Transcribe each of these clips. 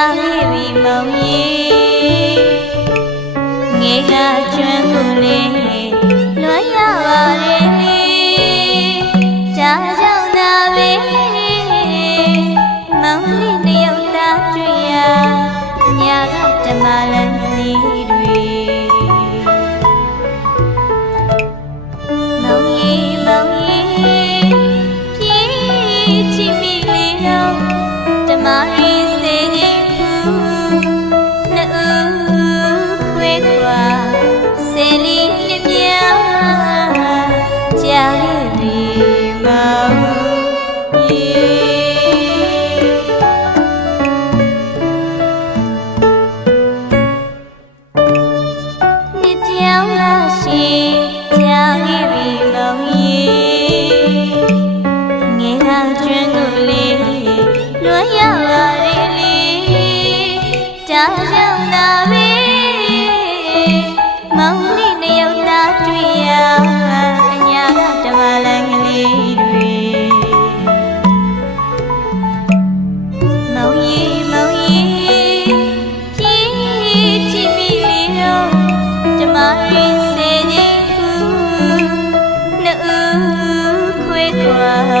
လာခဲ့ပြီမောင်ရေငယ်ကကျွမ်းကုန်နေလွှမ်းရပါတယ်လေဒါကြောင့်သာပဲမောင်လေးနှစ်ယောက်သာတွေ့ရညာကတမလန်လေး ဒါကြောင့်သာပဲမောင်လေးနှစ်ယောက်သားတွေ့ရအညာကတမလန်ကလေးတွေမောင်ရီမောင်ရီပြေးချစ်မိလေတော့ဓမ္မရီစေခြင်းခုနှစ်ဦးခွဲခွာ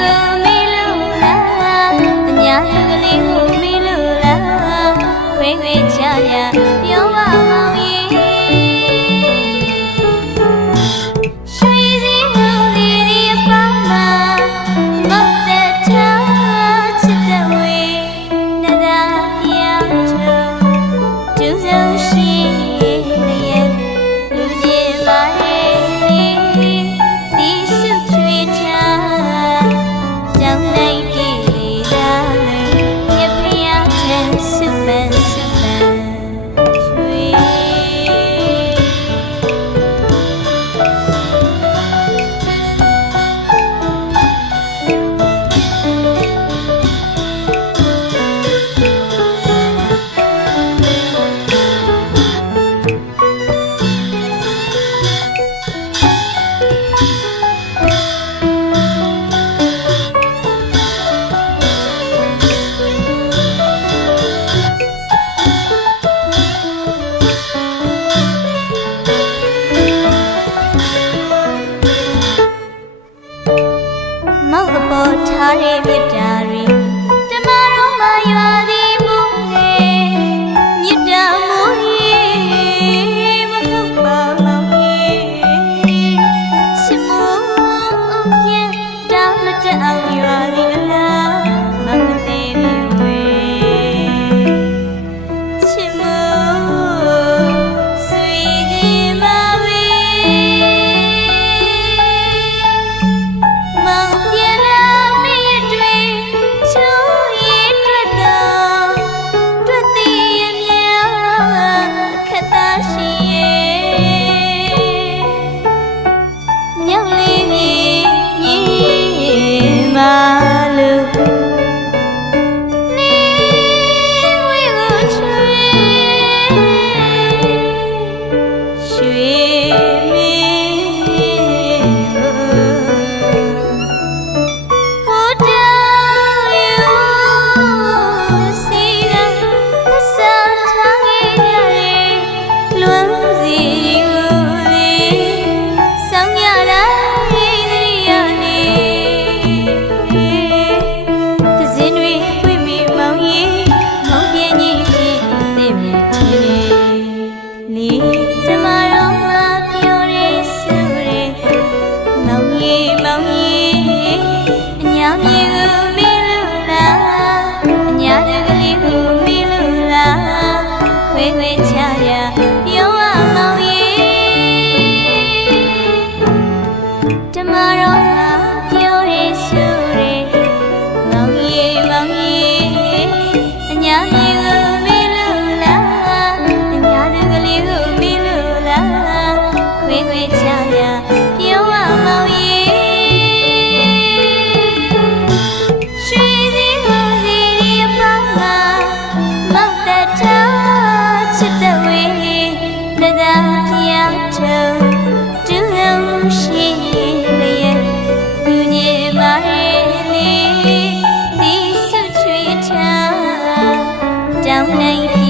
dạo này